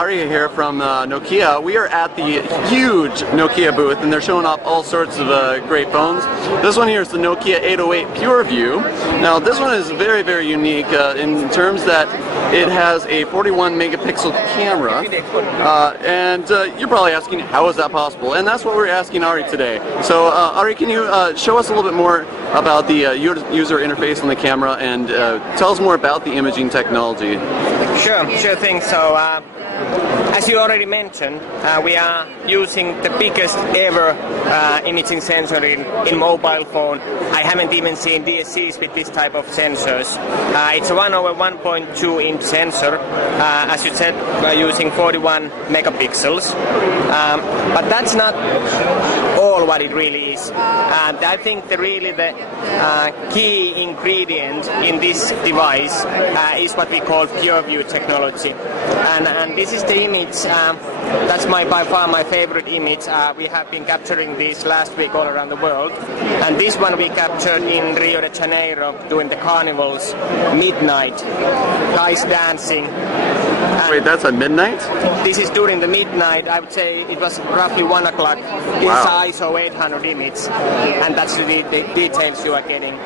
Ari here from Nokia. We are at the huge Nokia booth and they're showing off all sorts of great phones. This one here is the Nokia 808 PureView. Now this one is very, very unique in terms that it has a 41 megapixel camera and you're probably asking, how is that possible? And that's what we're asking Ari today. So Ari, can you show us a little bit more about the user interface on the camera and tell us more about the imaging technology? Sure thing. So as you already mentioned, we are using the biggest ever imaging sensor in mobile phone. I haven't even seen DSCs with this type of sensors. It's a 1/1.2 inch sensor. As you said, we're using 41 megapixels. But that's not all what it really is. I think the key ingredient in this device is what we call PureView technology. And this is the image, that's by far my favorite image. We have been capturing this last week all around the world. And this one we captured in Rio de Janeiro during the carnivals, midnight, guys dancing. Wait, that's at midnight? This is during the midnight. I would say it was roughly 1 o'clock. Wow. It's ISO 800 image, and that's the details you are getting.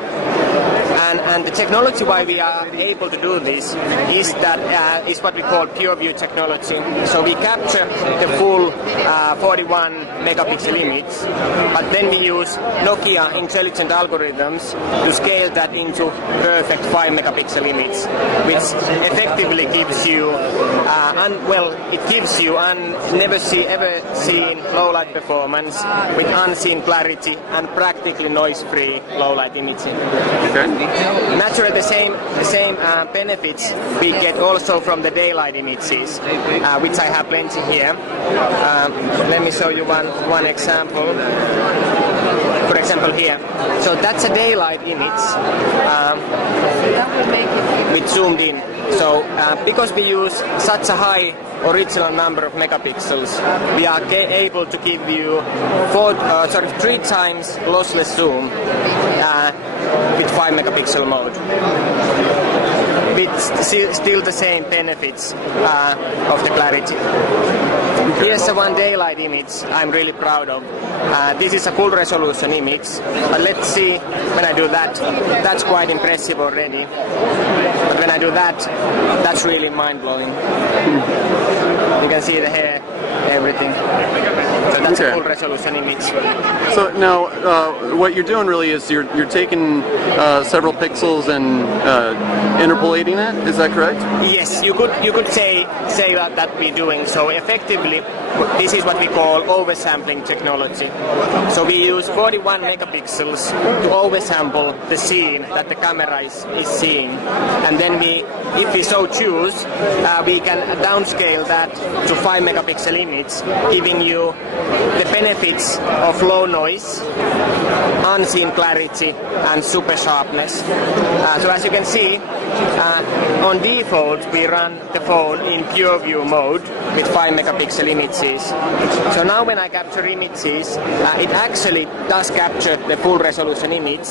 And the technology why we are able to do this is that is what we call PureView technology. So we capture the full 41 megapixel image, but then we use Nokia intelligent algorithms to scale that into perfect 5 megapixel image, which effectively gives you never seen low light performance with unseen clarity and practically noise-free low light imaging. Okay. Naturally, the same benefits we get also from the daylight images, which I have plenty here. Let me show you one example. For example, here. So that's a daylight image with zoomed in. So because we use such a high original number of megapixels, we are able to give you 3 times lossless zoom with 5 megapixel mode, with still the same benefits of the clarity. Here's one daylight image I'm really proud of. This is a full resolution image, but let's see when I do that. That's quite impressive already. But when I do that, that's really mind-blowing. You can see the hair, everything. So that's a full resolution image. So now, what you're doing really is you're taking several pixels and interpolating it. Is that correct? Yes, you could say that we're doing. So effectively, this is what we call oversampling technology. So we use 41 megapixels to oversample the scene that the camera is seeing, and then if we so choose, we can downscale that to 5 megapixel image, giving you the benefits of low noise, unseen clarity, and super sharpness. So as you can see, on default we run the phone in PureView mode with 5 megapixel images. So now when I capture images, it actually does capture the full resolution image,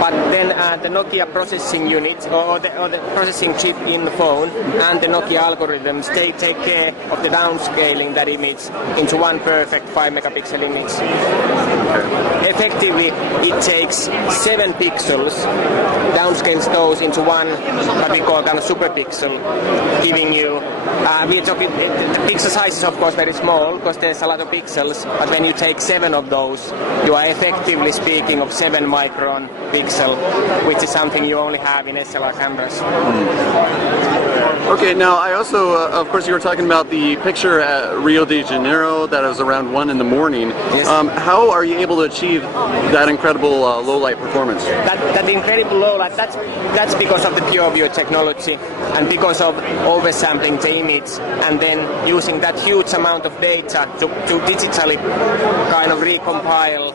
but then the Nokia processing unit or the processing chip in the phone and the Nokia algorithms, they take care of the downscaling that image into one perfect 5 megapixel image. Effectively, it takes 7 pixels, downscales those into one, what we call kind of super pixel, giving you, we are talking, the pixel size is of course very small because there's a lot of pixels, but when you take 7 of those, you are effectively speaking of 7 micron pixel, which is something you only have in SLR cameras. Okay, now I also, of course, you were talking about the picture at Rio de Janeiro that was around 1 in the morning. Yes. How are you able to achieve that incredible low light performance? That incredible low light, that's because of the PureView technology and because of oversampling the image and then using that huge amount of data to digitally kind of recompile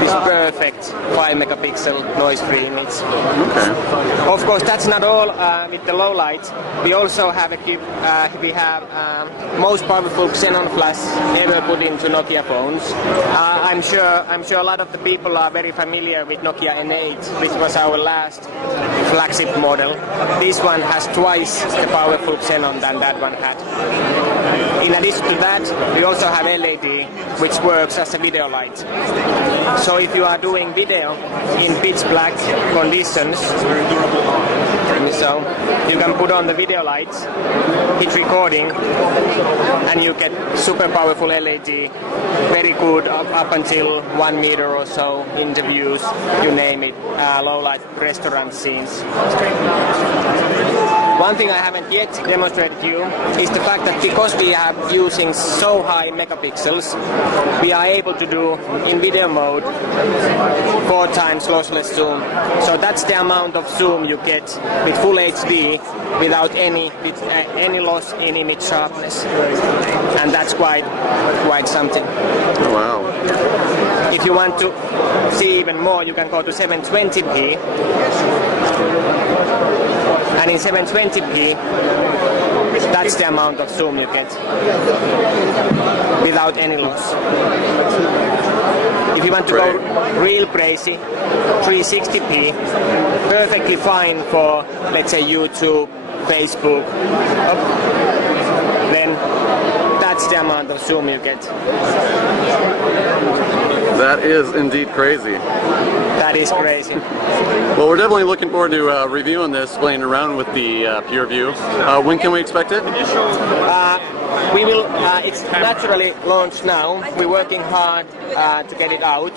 this perfect 5 megapixel noise-free image. Okay. Of course, that's not all with the low light. We also have most powerful Xenon flash ever put into Nokia phones. I'm sure a lot of the people are very familiar with Nokia N8, which was our last flagship model. This one has twice the powerful Xenon than that one had. In addition to that, we also have LED, which works as a video light. So if you are doing video in pitch black conditions, so you can put on the video lights, hit recording, and you get super powerful LED, very good up until 1 meter or so, interviews, you name it, low light restaurant scenes. One thing I haven't yet demonstrated to you is the fact that because we are using so high megapixels, we are able to do in video mode 4 times lossless zoom. So that's the amount of zoom you get with full HD without any loss in image sharpness, and that's quite something. Oh, wow. If you want to see even more, you can go to 720p. And in 720p, that's the amount of zoom you get without any loss. If you want to go real crazy, 360p, perfectly fine for, let's say, YouTube, Facebook, then that's the amount of zoom you get. That is indeed crazy. That is crazy. Well, we're definitely looking forward to reviewing this, playing around with the PureView. When can we expect it? We will. It's naturally launched now. We're working hard to get it out.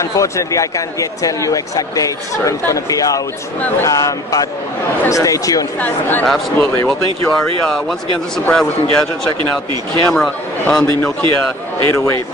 Unfortunately, I can't yet tell you exact dates when it's going to be out, but stay tuned. Absolutely. Well, thank you, Ari. Once again, this is Brad with Engadget, checking out the camera on the Nokia 808.